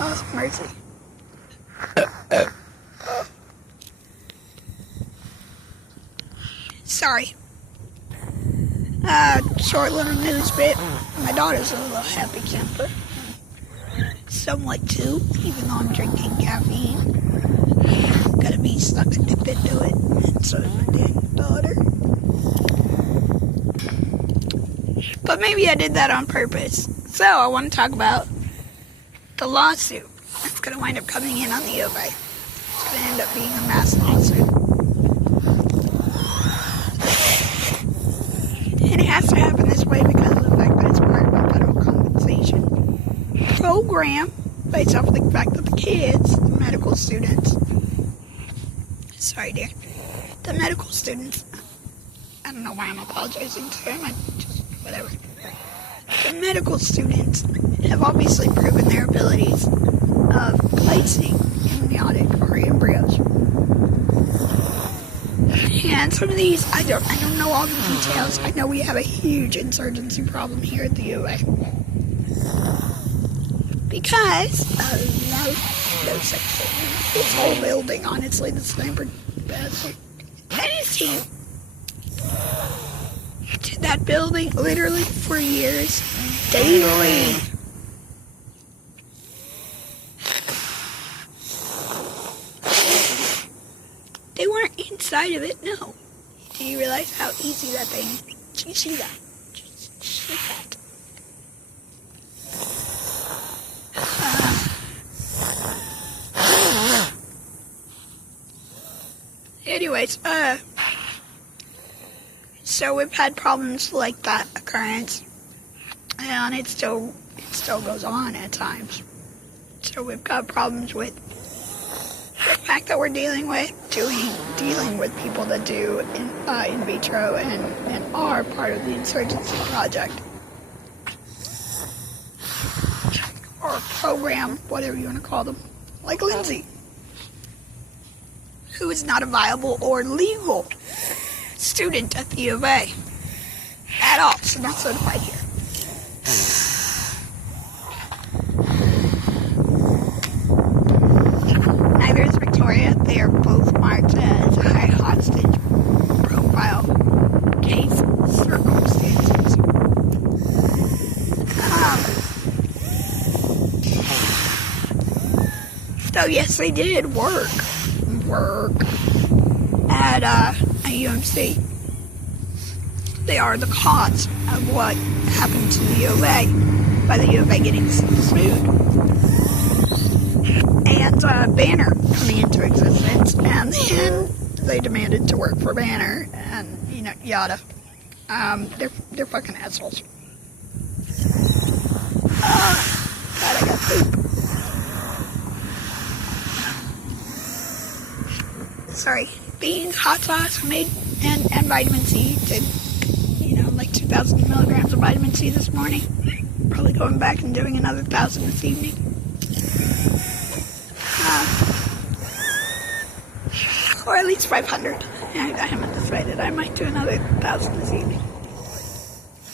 Oh, mercy. Sorry. Short little news bit. My daughter's a little happy camper. Somewhat too, even though I'm drinking caffeine. Gotta be stuck addicted to it. And so is my dang daughter. But maybe I did that on purpose. So I want to talk about the lawsuit that's going to wind up coming in on the UofA. It's going to end up being a mass lawsuit. And it has to happen this way because of the fact that it's part of a federal compensation program based off of the fact that the kids, the medical students, sorry dear, the medical students, I don't know why I'm apologizing to him, whatever. The medical students have obviously proven their abilities of placing amniotic or embryos. And some of these, I don't know all the details. I know we have a huge insurgency problem here at the UofA. Because of no such thing. This whole building, honestly, the sniper bastard. And his team did that building literally for years, daily. They weren't inside of it, no. Do you realize how easy that thing is? Do you see that? Just see that. Anyways, so we've had problems like that occurrence, and it still goes on at times. So we've got problems with the fact that we're dealing with people that do in vitro and are part of the insurgency project or program, whatever you want to call them, like Lindsay, who is not a viable or legal student at the UofA at all, so not certified here. Neither is Victoria. They are both marked as high hostage profile case circumstances. So yes, they did work at UMC. They are the cause of what happened to the UofA by the UofA getting sued. And Banner coming into existence, and then they demanded to work for Banner, and yada. They're fucking assholes. God, I got poop. Sorry. Beans, hot sauce, made, and vitamin C. Did, like 2,000 milligrams of vitamin C this morning. Probably going back and doing another 1,000 this evening. Or at least 500. I haven't decided. I might do another 1,000 this evening.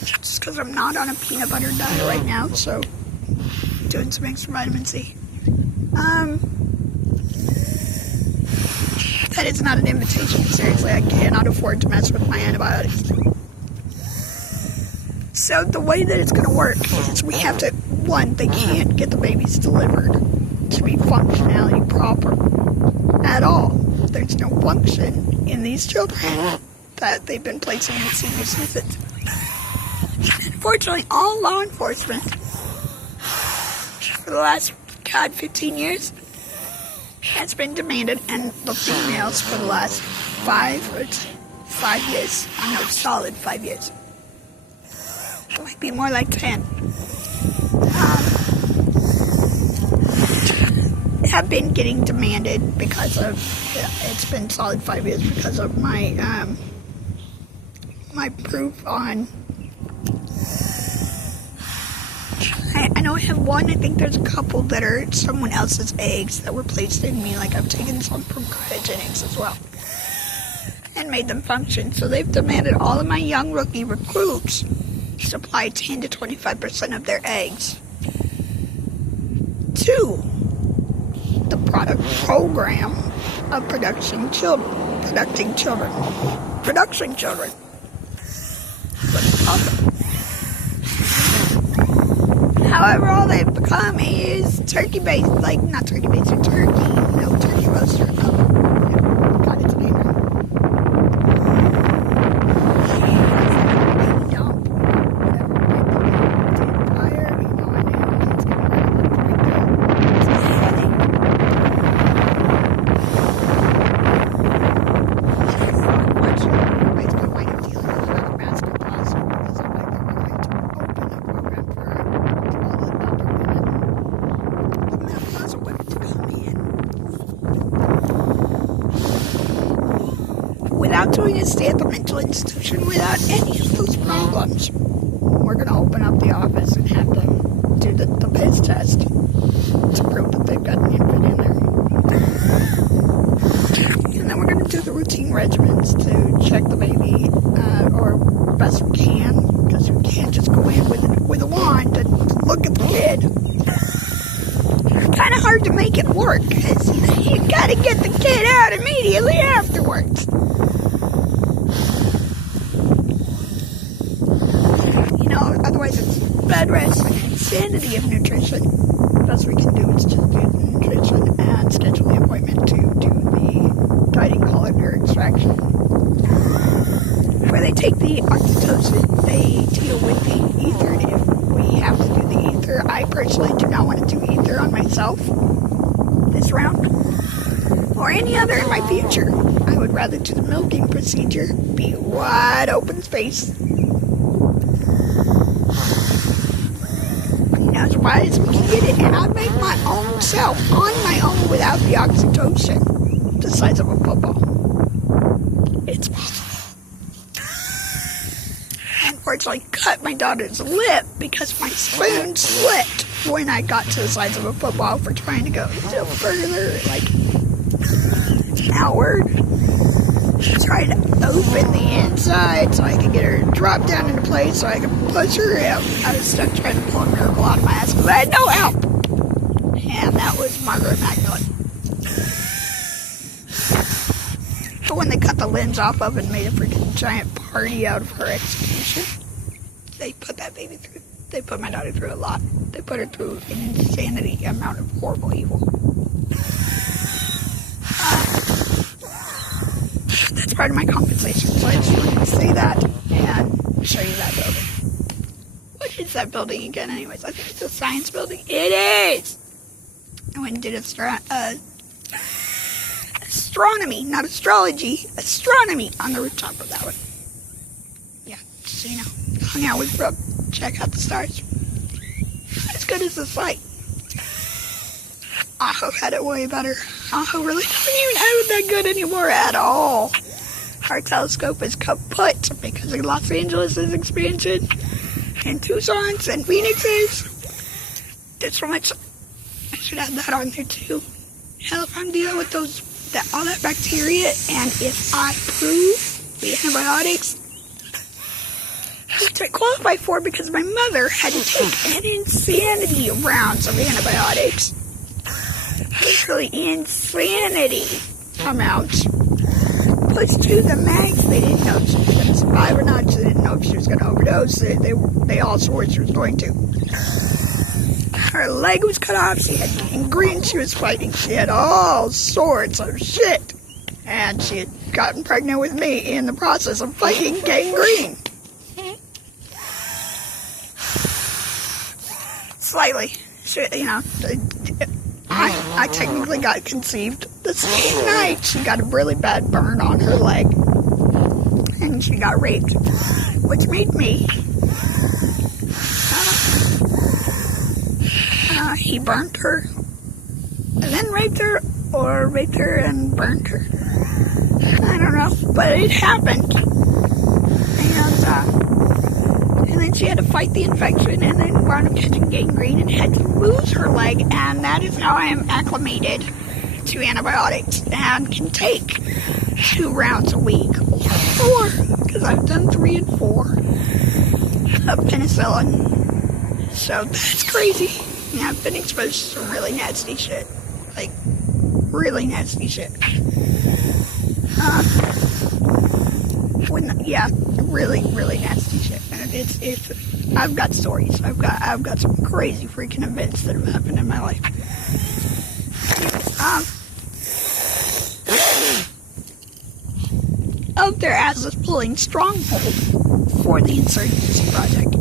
Just because I'm not on a peanut butter diet right now, so doing some extra vitamin C. That is not an invitation. Seriously, I cannot afford to mess with my antibiotics. So the way that it's going to work is we have to, one, they can't get the babies delivered to be functionality proper at all. There's no function in these children that they've been placing in senior citizens. Unfortunately, all law enforcement for the last, 15 years has been demanded, and the females for the last 5 years. I know, solid 5 years. It might be more like 10. Have been getting demanded because of, it's been solid 5 years because of my, my proof on, I know I have one. I think there's a couple that are someone else's eggs that were placed in me. Like I've taken some from cryogenics as well and made them function. So they've demanded all of my young rookie recruits supply 10 to 25% of their eggs to not a program of producing children. However, all they've become is turkey-based, like, not turkey-based, or turkey, no, turkey roaster. Got its name right. Dump, whatever, fire, you know, and it's getting ready to break unfortunately, everybody's going to wind up dealing with another massive lawsuit because of like they're going to open a program for without doing a stay at the mental institution, without any of those problems. We're going to open up the office and have them do the piss test to prove that they've got an infant in there. And then we're going to do the routine regimens to check the baby, or best we can, because we can't just go in with a wand and look at the kid. It's kind of hard to make it work, because you got to get the kid out immediately afterwards. Otherwise, it's bed rest and insanity of nutrition. The best we can do is just do the nutrition and schedule the appointment to do the guiding colander extraction. Where they take the oxytocin, they deal with the ether if we have to do the ether. I personally do not want to do ether on myself this round or any other in my future. I would rather do the milking procedure, be wide open space. As wide as we can get it, and I make my own self on my own without the oxytocin the size of a football. It's possible. I unfortunately cut my daughter's lip because my spoon slipped when I got to the size of a football for trying to go still further, like outward. Try to open the inside so I could get her to drop down into place so I could push her out. I was stuck trying to pull a miracle out of my ass because I had no help. And that was Margaret Magdalene. But when they cut the limbs off of and made a freaking giant party out of her execution, they put that baby through. They put my daughter through a lot. They put her through an insanity amount of horrible evil. That's part of my compensation, so I just wanted to say that and show you that building. What is that building again anyways? I think it's a science building. It is! I went and did astronomy, not astrology, astronomy on the rooftop of that one. Yeah, just so you know. Hung out with Brooke, check out the stars. As good as the sight. Aho had it way better. Aho really doesn't even have it that good anymore at all. Our telescope is kaput because of Los Angeles' expansion, and Tucson's and Phoenix's. There's so much. I should add that on there too. Hell, if I'm dealing with all that bacteria, and if I prove the antibiotics, which I qualify for because my mother had to take an insanity of rounds of antibiotics. Literally insanity amounts. Pushed to the max. They didn't know if she was going to survive or not. They didn't know if she was going to overdose. They all swore she was going to. Her leg was cut off. She had gangrene. She was fighting. She had all sorts of shit. And she had gotten pregnant with me in the process of fighting gangrene. Slightly. I technically got conceived the same night. She got a really bad burn on her leg. And she got raped. Which made me. He burnt her. And then raped her. Or raped her and burnt her. I don't know. But it happened. And then she had to fight the infection, and then wound up catching gangrene and had to lose her leg, and that is how I am acclimated to antibiotics and can take 2 rounds a week, or 4, because I've done 3 and 4 of penicillin. So that's crazy. Yeah, I've been exposed to some really nasty shit, like really nasty shit. Yeah, really, really nasty shit. And I've got stories. I've got some crazy freaking events that have happened in my life. Out there as is pulling stronghold for the Insurgency Project,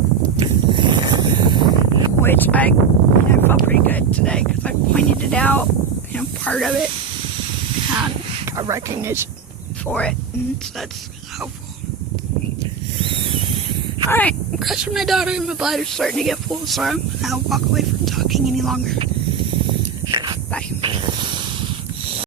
which I felt pretty good today because I pointed it out, part of it, and got recognition for it, and so that's helpful. Alright, I'm crushing my daughter and my bladder's starting to get full, so I'll walk away from talking any longer. Bye.